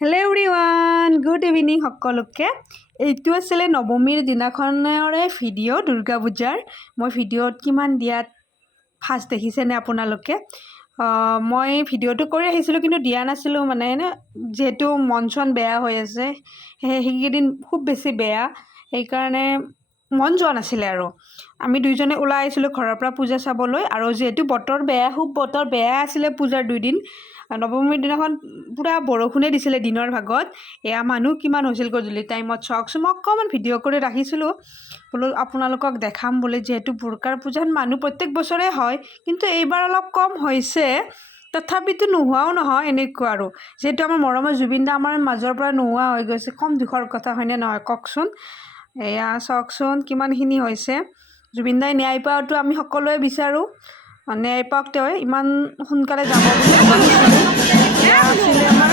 hello' everyone good evening সকলোকে এইটো আছিলে নৱমীৰ দিনাখনৰে ভিডিঅ' দুৰ্গা পূজাৰ মই ভিডিঅ'ত কিমান দিয়াত ফাৰ্ষ্ট দেখিছেনে আপোনালোকে মই ভিডিঅ'টো কৰি আহিছিলোঁ কিন্তু দিয়া নাছিলোঁ মানে যেহেতু মন চন বেয়া হৈ আছে সেইকেইদিন খুব বেছি বেয়া সেইকাৰণে মন যোৱা নাছিলে আৰু আমি দুইজনে ওলাই আহিছিলোঁ ঘৰৰ পৰা পূজা চাবলৈ আৰু যেহেতু বতৰ বেয়া খুব বতৰ বেয়া আছিলে পূজাৰ দুদিন নৱমীৰ দিনাখন পুৰা বৰষুণে দিছিলে দিনৰ ভাগত এয়া মানুহ কিমান হৈছিল গধূলি টাইমত চাওকচোন মই অকণমান ভিডিঅ' কৰি ৰাখিছিলোঁ বোলো আপোনালোকক দেখাম বুলি যিহেতু দুৰ্গাৰ পূজাত মানুহ প্ৰত্যেক বছৰে হয় কিন্তু এইবাৰ অলপ কম হৈছে তথাপিতো নোহোৱাও নহয় এনেকুৱা আৰু যেহেতু আমাৰ মৰমৰ জুবিন দা আমাৰ মাজৰ পৰা নোহোৱা হৈ গৈছে কম দুখৰ কথা হয়নে নহয় কওকচোন এয়া চাওকচোন কিমানখিনি হৈছে জুবিন দাই ন্যায় পোৱাটো আমি সকলোৱে বিচাৰোঁ ন্যায় পাওক তেওঁ ইমান সোনকালে যাব বুলি ভবা নাছিলোঁ এয়া আছিলে আমাৰ